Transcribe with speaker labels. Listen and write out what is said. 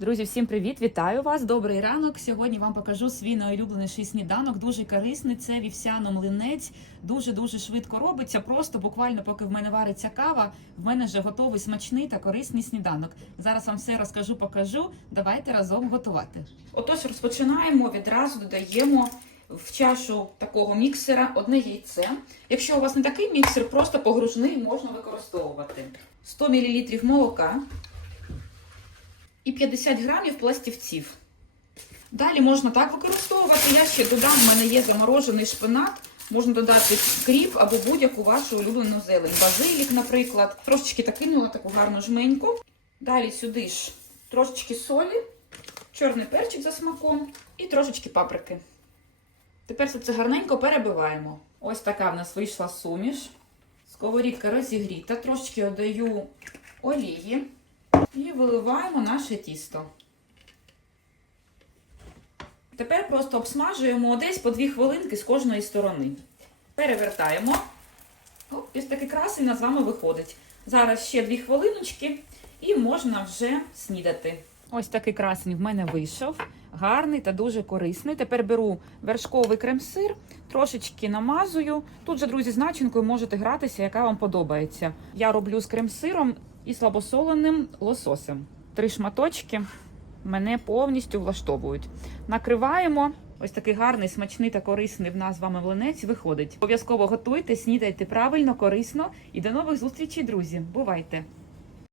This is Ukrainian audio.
Speaker 1: Друзі, всім привіт! Вітаю вас! Добрий ранок. Сьогодні вам покажу свій найулюбленіший сніданок. Дуже корисний. Це вівсяно-млинець. Дуже дуже швидко робиться. Просто буквально, поки в мене вариться кава, в мене вже готовий смачний та корисний сніданок. Зараз вам все розкажу, покажу. Давайте разом готувати. Отож, розпочинаємо. Відразу додаємо в чашу такого міксера одне яйце. Якщо у вас не такий міксер, просто погружний можна використовувати. 100 мл молока і 50 грамів пластівців. Далі можна так використовувати. Я ще додам, в мене є заморожений шпинат. Можна додати кріп або будь-яку вашу улюблену зелень. Базилік, наприклад. Трошечки так кинула таку гарну жменьку. Далі сюди ж трошечки солі, чорний перчик за смаком і трошечки паприки. Тепер все це гарненько перебиваємо. Ось така в нас вийшла суміш. Сковорідка розігріта, трошечки додаю олії. І виливаємо наше тісто. Тепер просто обсмажуємо десь по 2 хвилинки з кожної сторони. Перевертаємо. Ось такий красень з вами виходить. Зараз ще 2 хвилиночки і можна вже снідати. Ось такий красень в мене вийшов. Гарний та дуже корисний. Тепер беру вершковий крем-сир, трошечки намазую. Тут же, друзі, з начинкою можете гратися, яка вам подобається. Я роблю з крем-сиром і слабосоленим лососем. Три шматочки мене повністю влаштовують. Накриваємо. Ось такий гарний, смачний та корисний в нас з вами млинець виходить. Обов'язково готуйте, снідайте правильно, корисно і до нових зустрічей, друзі. Бувайте!